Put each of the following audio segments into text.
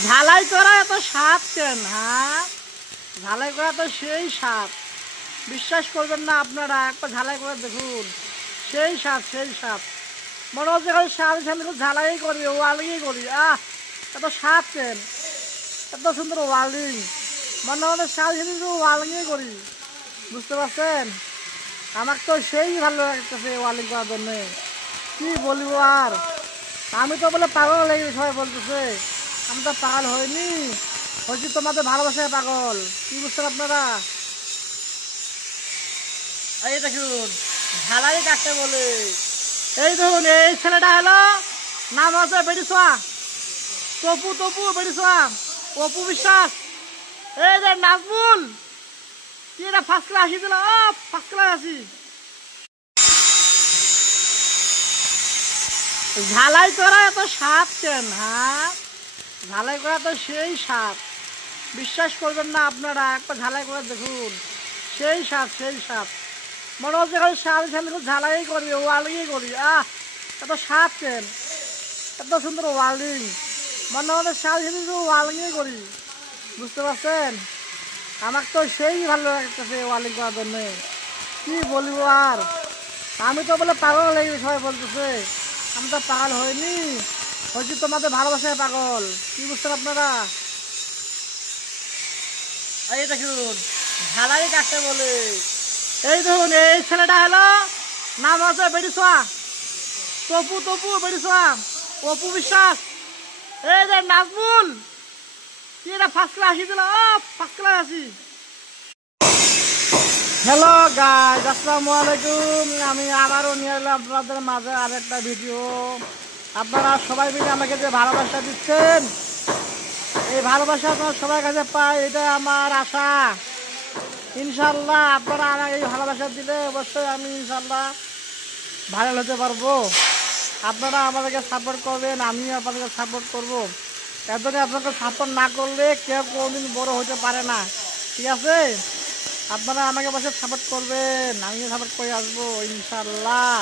ঝালাই করা এত স্বাদ কেন? হ্যাঁ, ঝালাই করা তো সেই স্বাদ, বিশ্বাস করবেন না আপনারা, একবার ঝালাই করে দেখুন, সেই স্বাদ সেই স্বাদ। মনে হচ্ছে খালি স্বাদ সামনে ঝালাই করি, ওয়ালিংই করি। এত স্বাদ কেন? এত সুন্দর ওয়ালিং, মনে হচ্ছে স্বাদ সামনে ওয়ালিংই করি। বুঝতে পারছেন? আমার তো সেই ভালো লাগতেছে ওয়ালিং করার জন্যে, কি বলবো আর। আমি তো বলে পাগল লেগে সবাই বলতেছে, আমি তো পাগল হয়নি, হয়েছি তোমাদের ভালোবাসায় পাগল। কি বুঝছেন আপনারা? এই দেখুন ঝালাই কাটতে বলে। এই দেখুন এই ছেলেটা হলো, নাম হচ্ছে বেড়িছোয়া, তপু তপু বেড়িছোয়া, অপু বিশ্বাস। এই যে নাজমুল, কি এটা ফার্স্ট ক্লাস আসি দিল, ফার্স্ট ক্লাস আসি। ঝালাই করা এত স্বাদ কেন? হ্যাঁ, ঝালাই করা তো সেই স্বাদ, বিশ্বাস করবেন না আপনারা, একবার ঝালাই করে দেখুন, সেই স্বাদ সেই স্বাদ। মনে হচ্ছে খালি স্বাদ সামনে ঝালাই করি, ওয়ালিংই করি। এত স্বাদ কেন? এত সুন্দর ওয়ালিং, মনে হচ্ছে স্বাদ সামনে ওয়ালিংই করি। বুঝতে পারছেন? আমার তো সেই ভালো লাগতেছে ওয়ালিং করার জন্যে, কি বলবো আর। আমি তো বলে পাগল লেগে সবাই বলতেছে, আমি তো পাগল হয়নি, হয়েছি তোমাদের ভালোবাসায় পাগল। কি বুঝছেন আপনারা? এই দেখুন ঝালাই কাটতে বলে। এই দেখুন এই ছেলেটা হলো, নাম হচ্ছে বেড়িছোয়া, তপু তপু বেড়িছোয়া, অপু বিশ্বাস। এই যে নাজমুল, কি এটা ফার্স্ট ক্লাস আসি দিল, ফার্স্ট ক্লাস আসি। হ্যালো গাইস, আসসালামু আলাইকুম। আমি আবারও নিয়ে এলাম আপনাদের মাঝে আরেকটা ভিডিও। আপনারা সবাই মিলে আমাকে যে ভালোবাসা দিচ্ছেন, এই ভালোবাসা আপনারা সবার কাছে পাই, এটা আমার আশা। ইনশাল্লাহ আপনারা আমাকে এই ভালোবাসা দিলে অবশ্যই আমি ইনশাল্লাহ ভাইরাল হতে পারবো। আপনারা আমাদেরকে সাপোর্ট করবেন, আমিও আপনাদেরকে সাপোর্ট করবো। এতদিন আপনাকে সাপোর্ট না করলে কেউ কোনোদিন বড় হতে পারে না, ঠিক আছে? আপনারা আমাকে বসে সাপোর্ট করবেন, আমিও সাপোর্ট করে আসবো ইনশাল্লাহ।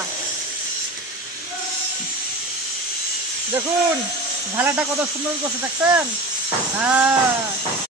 দেখুন ঝালাটা কত সুন্দর করছে, দেখছেন? হ্যাঁ।